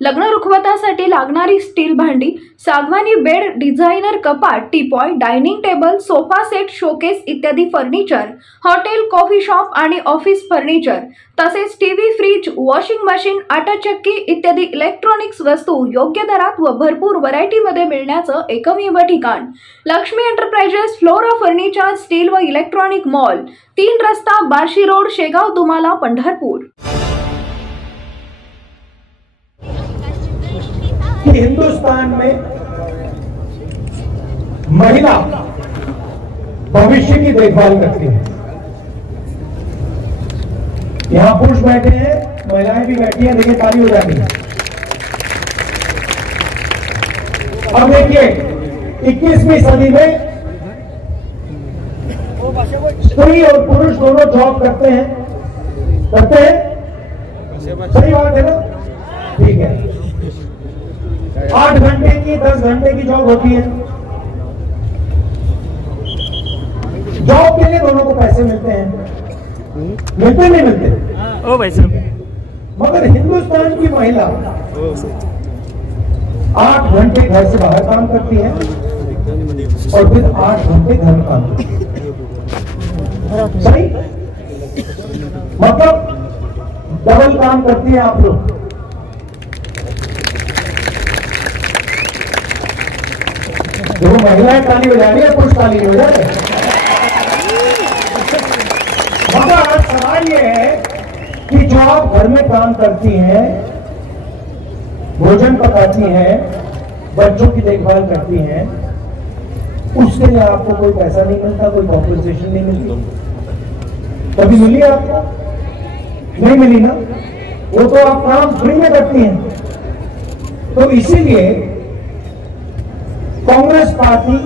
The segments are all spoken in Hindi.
लग्न रुखवतासाठी लागणारी स्टील भांडी, सागवानी बेड, डिझायनर कपाट, teapoy, dining table, sofa set, showcase इत्यादी फर्निचर, हॉटेल, कॉफी शॉप आणि ऑफिस फर्निचर तसेच टीव्ही, फ्रीज, वॉशिंग मशीन, आटा चक्की इत्यादी इलेक्ट्रॉनिक्स वस्तू योग्य दरात व भरपूर व्हरायटीमध्ये मिळण्याचं एकमेव ठिकाण Lakshmi enterprises flora furniture steel व इलेक्ट्रॉनिक मॉल, 3 रस्ता, बार्शी रोड, शेगाव, दुमाला, पंढरपूर। हिंदुस्तान में महिला भविष्य की देखभाल करती है। यहां पुरुष बैठे हैं, महिलाएं भी बैठी हैं, देखिए ताली हो जाती है। अब देखिए 21वीं सदी में स्त्री और पुरुष दोनों जॉब करते हैं। सही बात है ना? ठीक है। 8 घंटे की 10 घंटे की जॉब होती है। जॉब के लिए दोनों को पैसे मिलते हैं, मिलते नहीं मिलते? ओ भाई साहब। मगर हिंदुस्तान की महिला 8 घंटे घर से बाहर काम करती है और फिर 8 घंटे घर में काम करती है। सही? मतलब डबल काम करती है आप लोग। देखो महिलाएं ताली हो जा रही है, पुरुष ताली हो जा रहे हैं। मगर सवाल यह है कि जो आप घर में काम करती हैं, भोजन पकाती हैं, बच्चों की देखभाल करती हैं, उसके लिए आपको कोई पैसा नहीं मिलता, कोई कॉम्पेंसेशन नहीं मिलती। कभी मिली आपको? नहीं मिली ना? वो तो आप काम फ्री में करती हैं। तो इसीलिए कांग्रेस पार्टी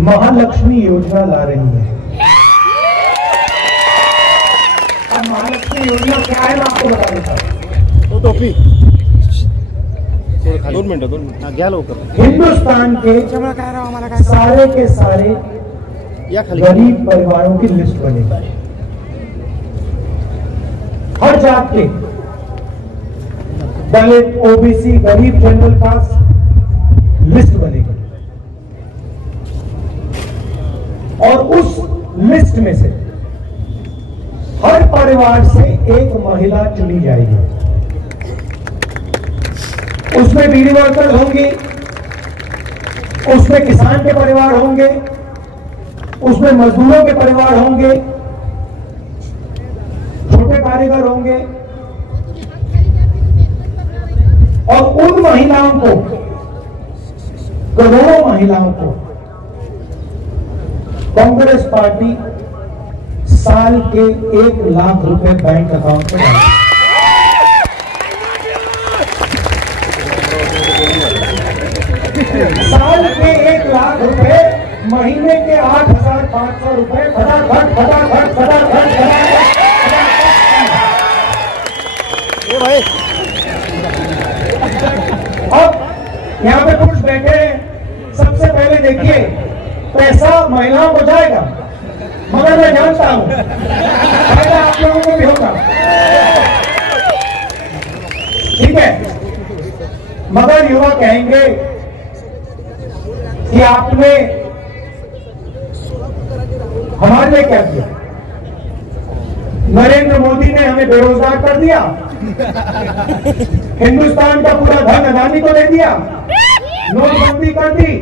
महालक्ष्मी योजना ला रही है। अब महालक्ष्मी योजना क्या है मैं आपको बता देता हूं। टोपी 2 मिनट गया लोग हिंदुस्तान के सारे के सारे गरीब परिवारों की लिस्ट बनेगी। हर जात के दलित, ओबीसी, गरीब, जनरल कास्ट लिस्ट बनेगी और उस लिस्ट में से हर परिवार से एक महिला चुनी जाएगी। उसमें बीड़ी वर्कर होंगी, उसमें किसान के परिवार होंगे, उसमें मजदूरों के परिवार होंगे, छोटे कारीगर होंगे और उन महिलाओं को, करोड़ों महिलाओं को कांग्रेस पार्टी साल के 1 लाख रुपए बैंक अकाउंट में डालेगी। साल के 1 लाख रुपए, महीने के 8,500 रुपए फटाफट फटाफट फटाफट फटाफट। भाई अब यहां पे पुरुष बैठे हैं, सबसे पहले देखिए पैसा महिलाओं को जाएगा, मगर मैं जानता हूं फायदा आप लोगों को भी होगा। ठीक है? मगर युवा कहेंगे कि आपने हमारे लिए क्या किया? नरेंद्र मोदी ने हमें बेरोजगार कर दिया, हिंदुस्तान का पूरा धन अदानी को दे दिया, नोटबंदी कर दी,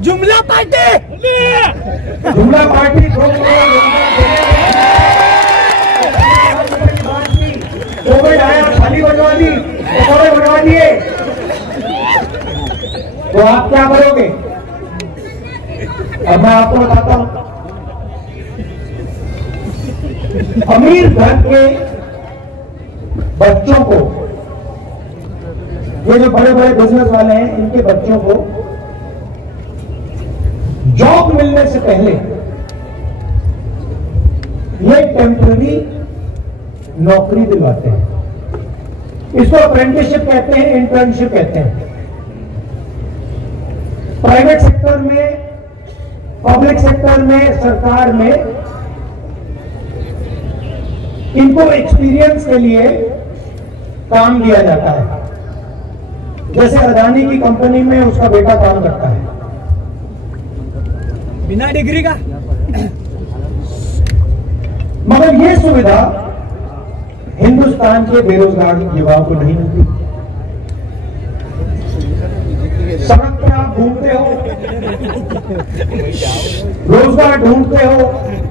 जुमला पार्टी कोविड आया, थाली बनवा दी, पकौड़े बनवा दिए, तो आप क्या करोगे? अब मैं आपको बताता हूं। अमीर घर के बच्चों को, ये जो बड़े बड़े बिजनेस वाले हैं, इनके बच्चों को जॉब मिलने से पहले ये टेम्पररी नौकरी दिलवाते हैं। इसको अप्रेंटिसशिप कहते हैं, इंटर्नशिप कहते हैं। प्राइवेट सेक्टर में, पब्लिक सेक्टर में, सरकार में इनको एक्सपीरियंस के लिए काम दिया जाता है। जैसे अदानी की कंपनी में उसका बेटा काम करता है बिना डिग्री का। मगर यह सुविधा हिंदुस्तान के बेरोजगार युवाओं को नहीं मिलती। सड़क पे आप घूमते हो, रोजगार ढूंढते हो,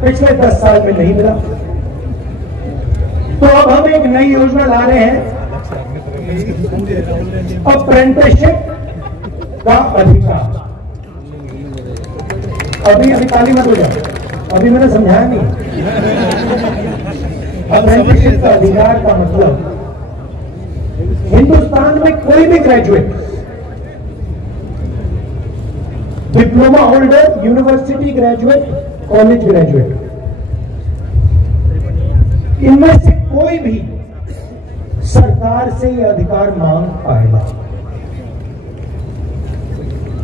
पिछले 10 साल में नहीं मिला। तो अब हम एक नई योजना ला रहे हैं, अप्रेंटिसशिप का अधिकार। अभी ताली मत हो जाओ, अभी मैंने समझाया नहीं। अप्रेंटिसशिप का अधिकार का मतलब हिंदुस्तान में कोई भी graduate, diploma holder, university graduate, college graduate, इनमें से कोई भी सरकार से यह अधिकार मांग पाएगा।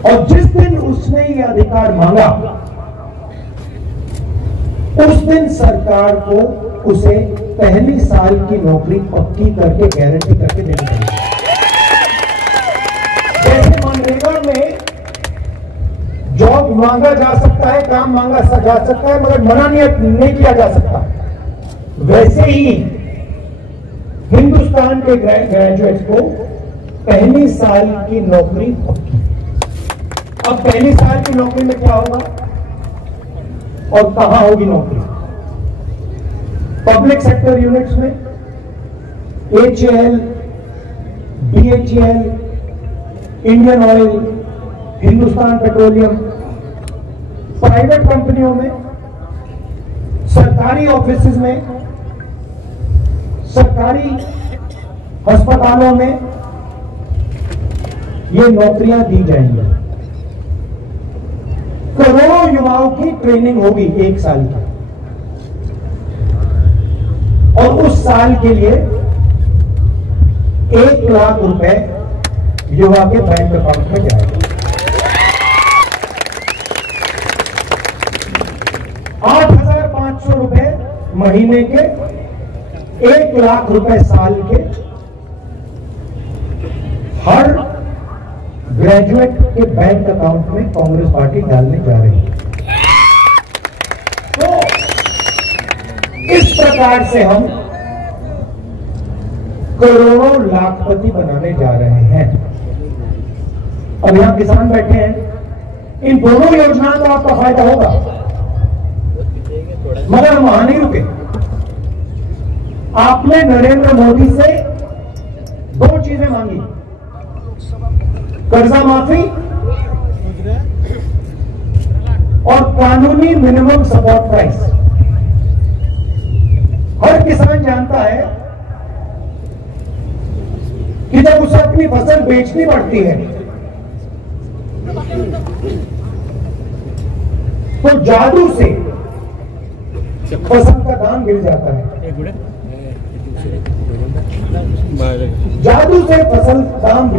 और जिस दिन उसने यह अधिकार मांगा, उस दिन सरकार को उसे पहली साल की नौकरी पक्की करके, गारंटी करके देनी पड़ेगी। जैसे मनरेगा में जॉब मांगा जा सकता है, काम मांगा जा सकता है, मगर मना नहीं किया जा सकता, वैसे ही हिंदुस्तान के ग्रेजुएट्स को पहली साल की नौकरी पक्की। अब पहली साल की नौकरी में क्या होगा और कहां होगी नौकरी? पब्लिक सेक्टर यूनिट्स में, HAL, BHEL, Indian oil, Hindustan petroleum, private कंपनियों में, सरकारी ऑफिसेज में, सरकारी अस्पतालों में ये नौकरियां दी जाएंगी। करोड़ों युवाओं की ट्रेनिंग होगी 1 साल की, और उस साल के लिए 1 लाख रुपए युवा के बैंक अकाउंट में जाएगा। 8,500 रुपए महीने के, 1 लाख रुपए साल के हर ग्रेजुएट के बैंक अकाउंट में कांग्रेस पार्टी डालने जा रही है। तो इस प्रकार से हम करोड़ों लाखपति बनाने जा रहे हैं। अब यहां किसान बैठे हैं, इन दोनों योजनाओं का आपका फायदा होगा, मगर हम वहां नहीं रुके। आपने नरेंद्र मोदी से 2 चीजें मांगी, कर्जा माफी और कानूनी मिनिमम सपोर्ट प्राइस। हर किसान जानता है कि जब उसे अपनी फसल बेचनी पड़ती है तो जादू से फसल का दाम गिर जाता है। जादू से फसल दाम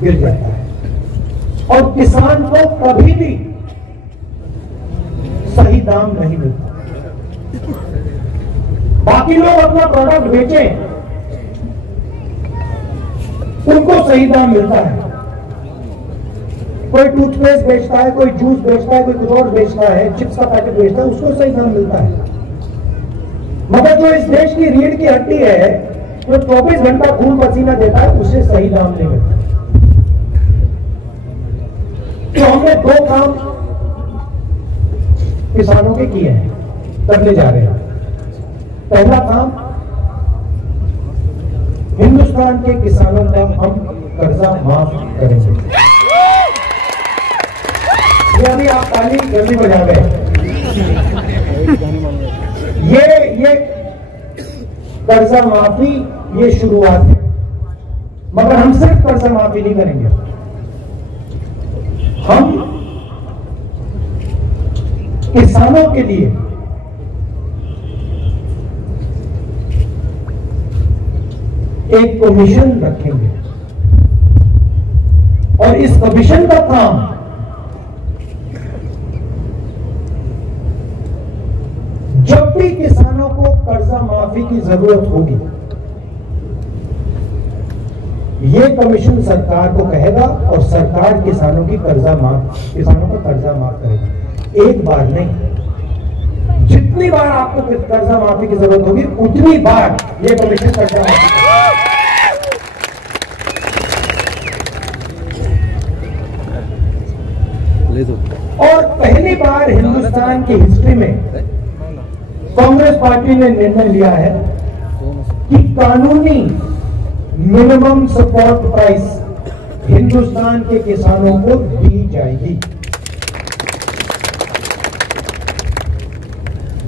गिर जाता है और किसान को कभी भी सही दाम नहीं मिलता। बाकी लोग अपना प्रोडक्ट बेचें, उनको सही दाम मिलता है। कोई टूथपेस्ट बेचता है, कोई जूस बेचता है, कोई कुछ और बेचता है, चिप्स का पैकेट बेचता है, उसको सही दाम मिलता है। मगर जो इस देश की रीढ़ की हड्डी है, जो 24 घंटा खून पसीना देता है, उसे सही दाम नहीं मिलता। तो हमने 2 काम किसानों के किए हैं, करने जा रहे हैं। पहला काम, हिंदुस्तान के किसानों का हम कर्जा माफ करेंगे। ये अभी आप ताली जल्दी बजा गए। ये कर्जा माफी ये शुरुआत है, मगर हम सिर्फ कर्जा माफी नहीं करेंगे, हम किसानों के लिए एक कमीशन रखेंगे और इस कमीशन का काम जब भी भी किसानों को कर्जा माफी की जरूरत होगी, ये कमीशन सरकार को कहेगा और सरकार किसानों का कर्जा माफ करेगी। एक बार नहीं, जितनी बार आपको कर्जा माफी की जरूरत होगी उतनी बार ये कमीशन कर्जा माफी और पहली बार हिंदुस्तान की हिस्ट्री में कांग्रेस पार्टी ने निर्णय लिया है कि कानूनी मिनिमम सपोर्ट प्राइस हिंदुस्तान के किसानों को दी जाएगी।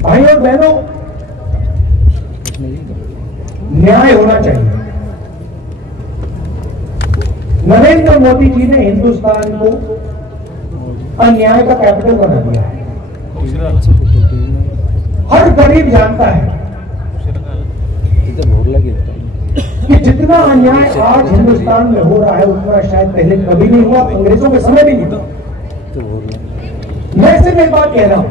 भाई और बहनों, न्याय होना चाहिए। नरेंद्र मोदी जी ने हिंदुस्तान को अन्याय का कैपिटल बना दिया है। हर गरीब जानता है कि जितना अन्याय आज हिंदुस्तान में हो रहा है उतना शायद पहले कभी नहीं हुआ, अंग्रेजों के समय भी नहीं था। मैं सिर्फ एक बात कह रहा हूं,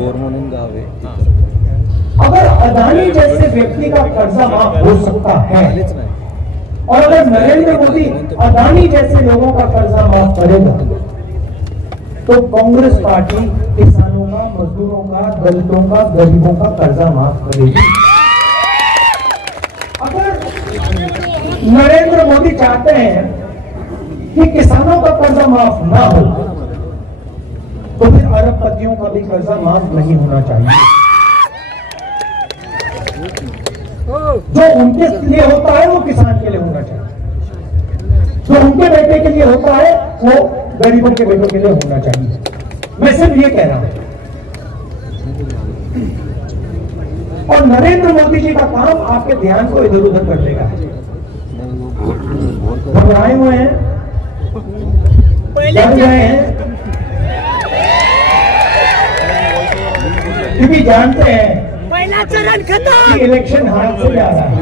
अगर अदानी जैसे व्यक्ति का कर्जा माफ हो सकता है और अगर नरेंद्र मोदी अदानी जैसे लोगों का कर्जा माफ करेगा तो कांग्रेस पार्टी किसानों का, मजदूरों का, दलितों का, गरीबों का कर्जा माफ करेगी। अगर नरेंद्र मोदी चाहते हैं कि किसानों का कर्जा माफ ना हो तो फिर अरबपतियों का भी कर्जा माफ नहीं होना चाहिए। जो उनके लिए होता है वो किसान के लिए होना चाहिए, जो उनके बेटे के लिए होता है वो गरीबों के बेटों के लिए होना चाहिए। मैं सिर्फ ये कह रहा हूं। और नरेंद्र मोदी जी का काम आपके ध्यान को इधर उधर कर देगा। घबराए हुए हैं, डर गए हैं, क्योंकि जानते हैं पहला चरण खत्म, इलेक्शन हाथ से जा रहा है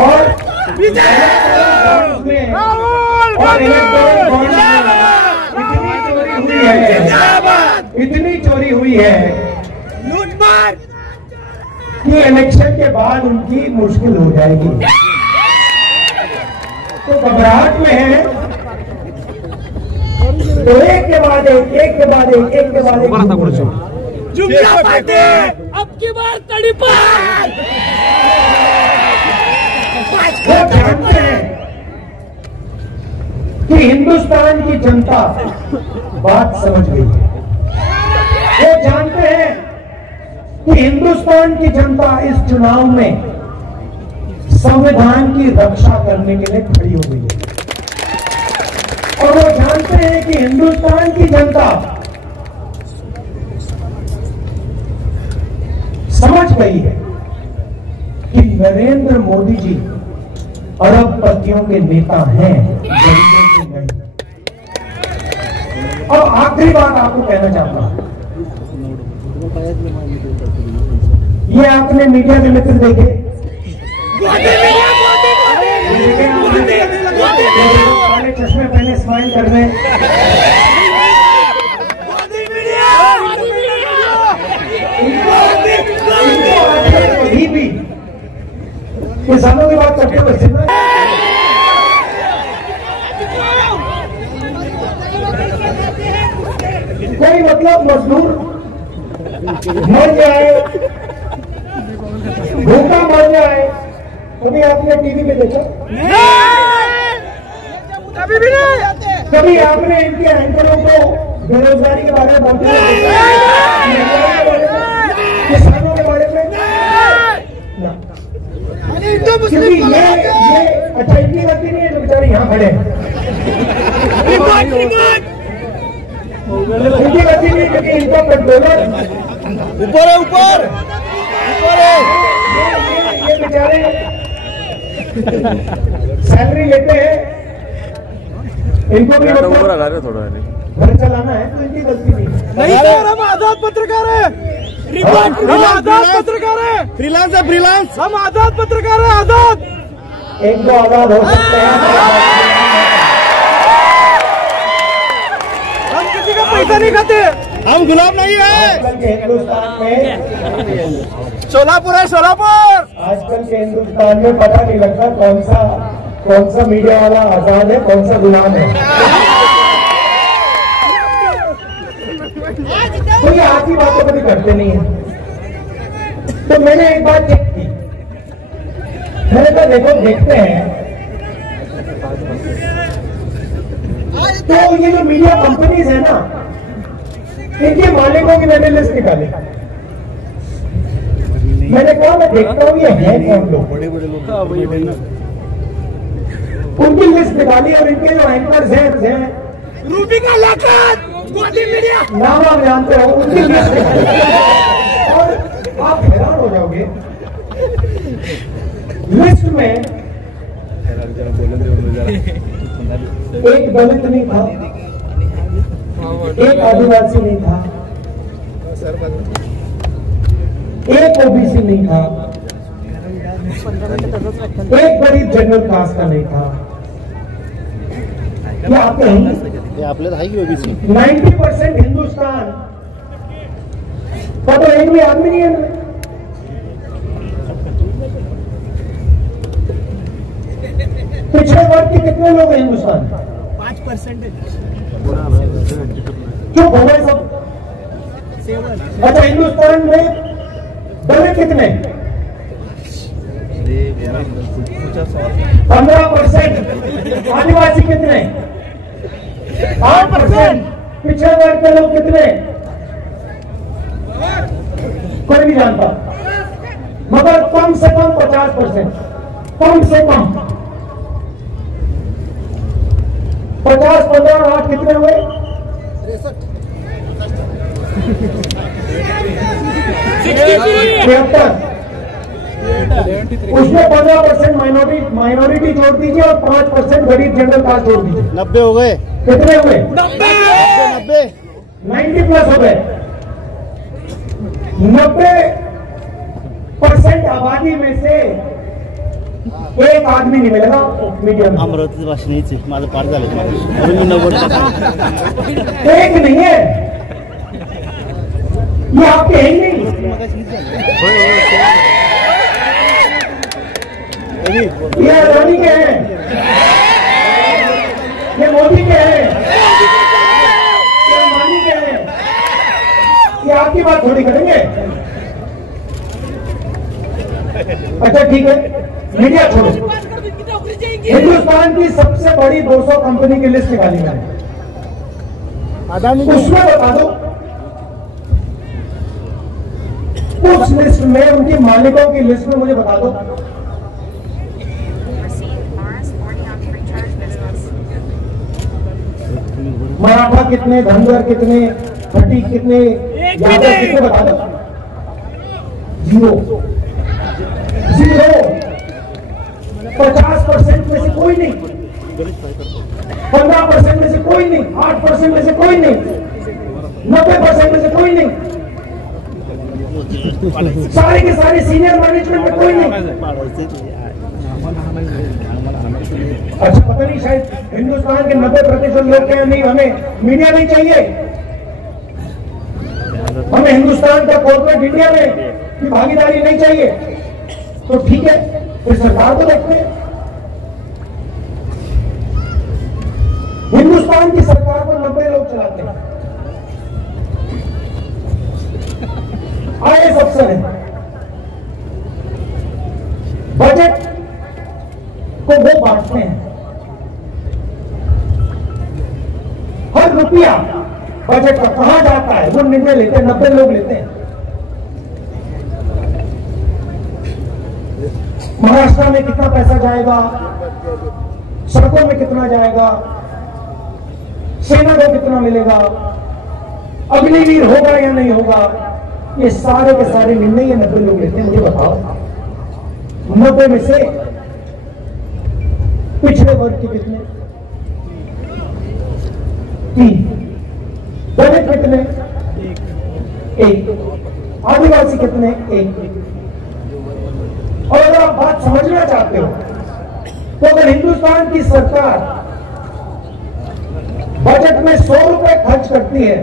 और इतनी चोरी हुई है लूटमार कि इलेक्शन के बाद उनकी मुश्किल हो जाएगी। तो घबराहट में है तो एक के बाद एक जुमला पार्टी अब की बार तड़ीपार। वो जानते हैं कि हिंदुस्तान की जनता बात समझ गई है। वो जानते हैं कि हिंदुस्तान की जनता इस चुनाव में संविधान की रक्षा करने के लिए खड़ी हो गई है और वो जानते हैं कि हिंदुस्तान की जनता समझ गई है कि नरेंद्र मोदी जी अरबपतियों के नेता हैं, गरीबों के नहीं। और आखिरी बात आपको कहना चाहता हूं, ये आपने मीडिया के मित्र देखे, काले चश्मे पहने स्माइल कर रहे कभी भी किसानों की बात करते हुए कोई मतलब मजदूर मर जाए, भूखा मर जाए, कभी आपने टीवी पे देखा? कभी भी नहीं। कभी आपने इनके एंकरों को बेरोजगारी के बारे में बोलते हुए देखा? किसानों के बारे में ना। क्योंकि ये अच्छा इतनी गलती नहीं है जो बेचारे यहाँ खड़े हैं, इनकी गलती नहीं क्योंकि इनका कंट्रोलर ऊपर है, ऊपर है। ये बेचारे सैलरी लेते हैं, इनको भी थोड़ा घर चलाना है तो इनकी गलती नहीं है। नहीं सर, हम आजाद पत्रकार हैं। हम आजाद पत्रकार हैं। फ्रीलांस है, फ्रीलांस। हम आजाद पत्रकार हैं, आजाद। एक दो आजाद हो सकते हैं, हम किसी का पैसा नहीं खाते। हम गुलाम नहीं है। आजकल के हिंदुस्तान में, सोलापुर है सोलापुर। आजकल के हिंदुस्तान में पता नहीं लगता कौन सा मीडिया वाला आजाद है, कौन सा गुलाम है। तो ये आधी बातें कभी करते नहीं है। तो मैंने एक बात चेक की, मैंने कहा देखो देखते हैं, तो ये जो मीडिया कंपनीज है ना, इनके मालिकों की मैंने लिस्ट निकाली। मैंने कहा मैं देखता हूँ ये है कौन लोग, बड़े बड़े लोग, उनकी लिस्ट निकाली और इनके जो एंकर्स हैं रूबी का लाखन गोदी मीडिया नाम आप जानते हो, उनकी लिस्ट निकाली। और आप हैरान हो जाओगे, लिस्ट में एक दलित नहीं था, एक आदिवासी नहीं था, एक ओबीसी नहीं था, एक गरीब जनरल कास्ट का नहीं था। ये आपके ये आपल्याला आहे की ओबीसी 90% हिंदुस्तान का तो एक भी आदमी नहीं है। पिछड़े वर्ग के कितने लोग हैं हिंदुस्तान? 5%। क्यों हो गए सब? अच्छा, हिंदुस्तान में दलित कितने? 15%। आदिवासी कितने? 8%। पिछड़े वर्ग के लोग कितने? कोई नहीं जानता, मगर कम से कम 50%, कम से कम 50, 15 और 8 कितने हुए? 73। उसमें 15% माइनॉरिटी जोड़ दीजिए और 5% गरीब जनरल कास्ट जोड़ दीजिए। 90 हो गए। कितने हुए? 90। 90 प्लस हो गए। 90% आबादी में से एक आदमी नहीं मिलेगा मीडिया में। अमरावती भाषणीचे माझं पार झालं म्हणून मी 90%। एक नहीं है, ये आपके है ही नहीं। ये अदानी के हैं, ये मोदी के हैं, ये अंबानी के हैं। ये आपकी बात थोड़ी करेंगे। अच्छा ठीक है, मीडिया छोड़ो। हिंदुस्तान की सबसे बड़ी 200 कंपनी की लिस्ट निकाली मैंने, उसमें बता दो, उस लिस्ट में उनकी मालिकों की लिस्ट में मुझे बता दो मराठा कितने, धनगर कितने, खटीक कितने, यादव कितने, बता दो। जीरो। 50% में से कोई नहीं, 15% में से कोई नहीं, 8% में से कोई नहीं, 90% में से कोई नहीं, सारे के सारे सीनियर मैनेजमेंट में कोई नहीं। अच्छा, पता नहीं, शायद हिंदुस्तान के 90% लोग कहें नहीं, हमें मीडिया नहीं चाहिए, हमें हिंदुस्तान का कॉर्पोरेट इंडिया में की भागीदारी नहीं चाहिए। तो ठीक है, फिर सरकार को देखते हैं। हिंदुस्तान की सरकार को 90 लोग चलाते हैं, IAS अफसर हैं, बजट को वो बांटते हैं, हर रुपया बजट का कहां जाता है वो निर्णय लेते हैं, 90 लोग लेते हैं। महाराष्ट्र में कितना पैसा जाएगा, सड़कों में कितना जाएगा, सेना को कितना मिलेगा, अग्निवीर होगा या नहीं होगा, ये सारे के सारे निर्णय ये 90 लोग लेते हैं। मुझे बताओ, 90 में से पिछड़े वर्ग के कितने? 3। दलित कितने? 1। आदिवासी कितने? 1। और अगर आप बात समझना चाहते हो तो अगर हिंदुस्तान की सरकार बजट में 100 रुपए खर्च करती है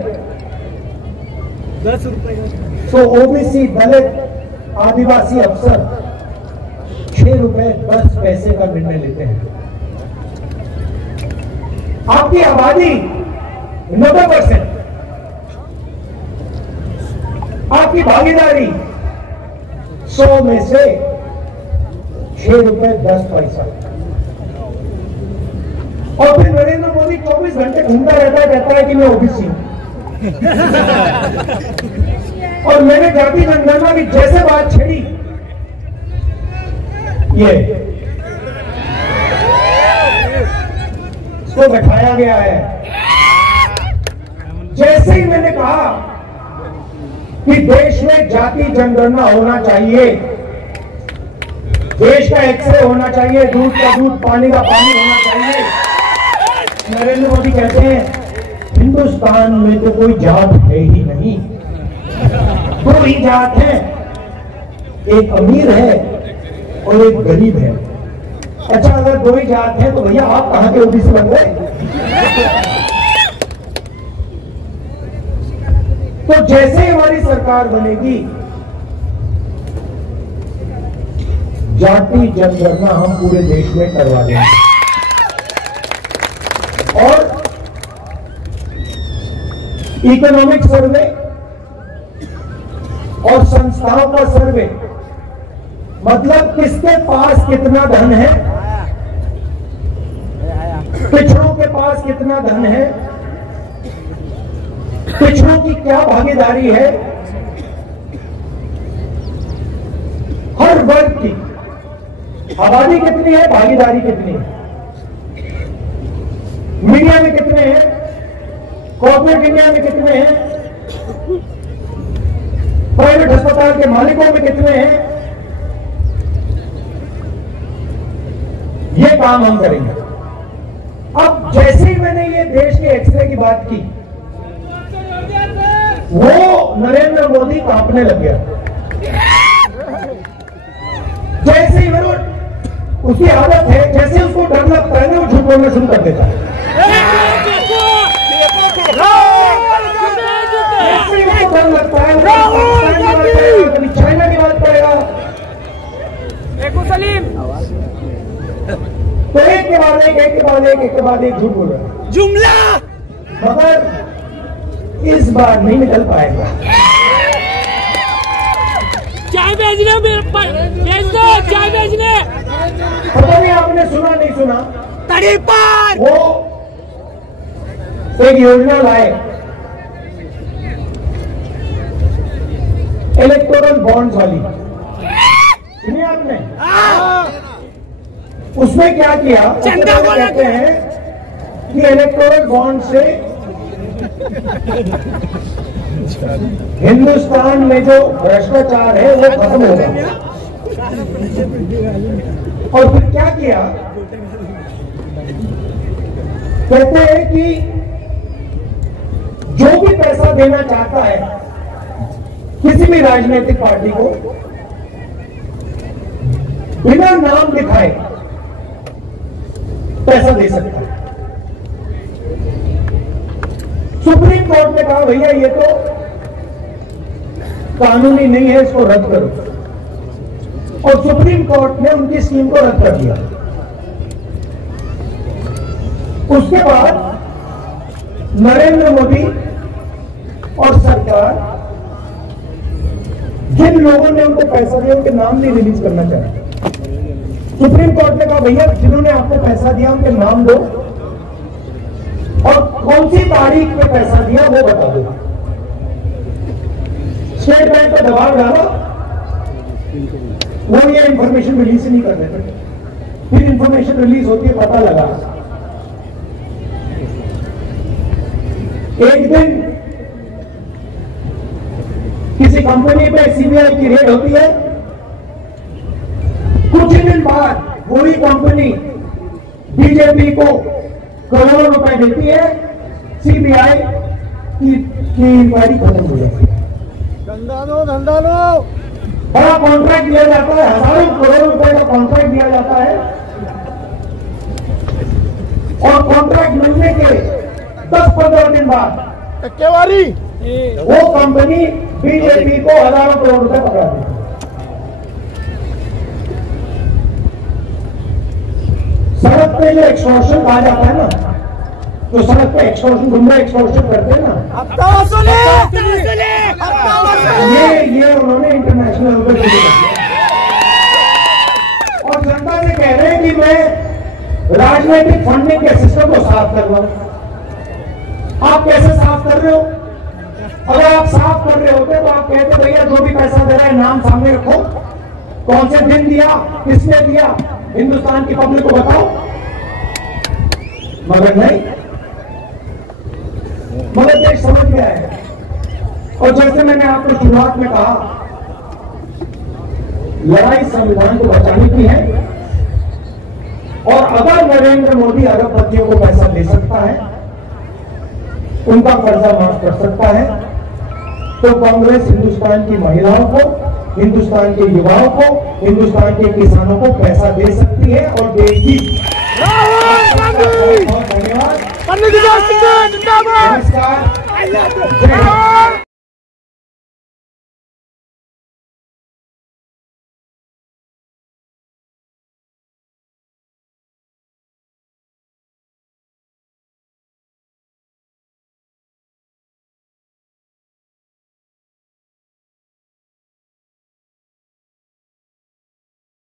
10 रुपए का। तो ओबीसी, दलित, आदिवासी अफसर 6 रुपए 10 पैसे का निर्णय लेते हैं। आपकी आबादी 90%, आपकी भागीदारी 100 में से 6 रुपए 10 पैसा। और फिर नरेंद्र मोदी 24 घंटे घूमता रहता है, कहता है कि मैं ओबीसी हूं। और मैंने जाति जनगणना की जैसे बात छेड़ी, ये इसको बैठाया गया है। जैसे ही मैंने कहा कि देश में जाति जनगणना होना चाहिए, देश का एक्सरे होना चाहिए, दूध का दूध, पानी का पानी होना चाहिए, नरेंद्र मोदी कहते हैं हिंदुस्तान में तो कोई जात है ही नहीं, 2 ही जात है, एक अमीर है और एक गरीब है। अच्छा, अगर 2 ही जात है तो भैया आप कहां के ओबीसी बन गए? तो जैसे ही हमारी सरकार बनेगी, जाति जनगणना हम पूरे देश में करवा देंगे। और इकोनॉमिक सर्वे और संस्थाओं का सर्वे, मतलब किसके पास कितना धन है, पिछड़ों के पास कितना धन है, पिछड़ों की क्या भागीदारी है, हर वर्ग की आबादी कितनी है, भागीदारी कितनी है, मीडिया में कितने हैं, कॉर्पोरेट इंडिया में कितने हैं, प्राइवेट अस्पताल के मालिकों में कितने हैं, ये काम हम करेंगे। अब जैसे ही मैंने ये देश के एक्सरे की बात की, वो नरेंद्र मोदी कांपने लग गया। जैसे ही मेरे उसकी आदत है, जैसे उसको डर लगता है ना, वो झूठ बोलना शुरू कर देता है। डर लगता है, कभी चाइना की बात करेगा, तो एक के बाद एक झूठ बोल रहा है, जुमला। मगर इस बार नहीं निकल पाएगा। चाय भेजने, भेज दो चाय भेजने। पता नहीं आपने सुना नहीं सुना, तड़ी पार वो एक योजना लाए, इलेक्टोरल बॉन्ड्स वाली, सुनिए आपने? उसमें क्या किया, कहते हैं कि इलेक्टोरल बॉन्ड से हिंदुस्तान में जो भ्रष्टाचार है वो खत्म होगा। और फिर क्या किया, कहते हैं कि जो भी पैसा देना चाहता है किसी भी राजनीतिक पार्टी को, बिना नाम दिखाए पैसा दे सकता है। सुप्रीम कोर्ट ने कहा भैया ये तो कानूनी नहीं है, इसको रद्द करो। और सुप्रीम कोर्ट ने उनकी स्कीम को रद्द कर दिया। उसके बाद नरेंद्र मोदी और सरकार जिन लोगों ने उनको पैसा दिया उनके नाम नहीं रिलीज करना चाहते। सुप्रीम कोर्ट ने कहा भैया जिन्होंने आपको पैसा दिया उनके नाम दो और कौन सी तारीख पे पैसा दिया वो बता दो। स्टेट बैंक पे दबाव डाला, वो ये इंफॉर्मेशन रिलीज ही नहीं कर रहे थे। फिर इंफॉर्मेशन रिलीज होती है, पता लगा एक दिन किसी कंपनी पे सीबीआई की रेड होती है, कुछ ही दिन बाद वही कंपनी बीजेपी को करोड़ों रुपए देती है, सीबीआई की इंक्वायरी खत्म हो जाती है। धंधा लो बड़ा कॉन्ट्रैक्ट दिया जाता है, हजारों करोड़ रुपए का कॉन्ट्रैक्ट दिया जाता है और कॉन्ट्रैक्ट मिलने के 10-15 दिन बाद टक्केवारी वो कंपनी बीजेपी को हजारों करोड़ रुपए पकड़ा दी। सड़क पे जो एक्सटॉर्शन कहा जाता है ना, जो सड़क पे एक्सटॉर्शन, गुंडा एक्सटॉर्शन करते हैं ना, ये उन्होंने इंटरनेशनल लेवल पे किया और जनता से कह रहे हैं कि मैं राजनीतिक फंडिंग के सिस्टम को साफ कर रहा हूं। आप कैसे साफ कर रहे हो? अगर आप साफ कर रहे होते तो आप कहते भैया जो भी पैसा दे रहा है नाम सामने रखो, कौन से दिन दिया, किसने दिया, हिंदुस्तान की पब्लिक को बताओ। मगर नहीं, मगर देश समझ गया है। और जैसे मैंने आपको शुरुआत में कहा, लड़ाई संविधान को बचाने की है और अगर नरेंद्र मोदी अरबपतियों को पैसा दे सकता है, उनका कर्जा माफ कर सकता है, तो कांग्रेस हिंदुस्तान की महिलाओं को, हिंदुस्तान के युवाओं को, हिंदुस्तान के किसानों को पैसा दे सकती है और देगी। बहुत धन्यवाद। नमस्कार।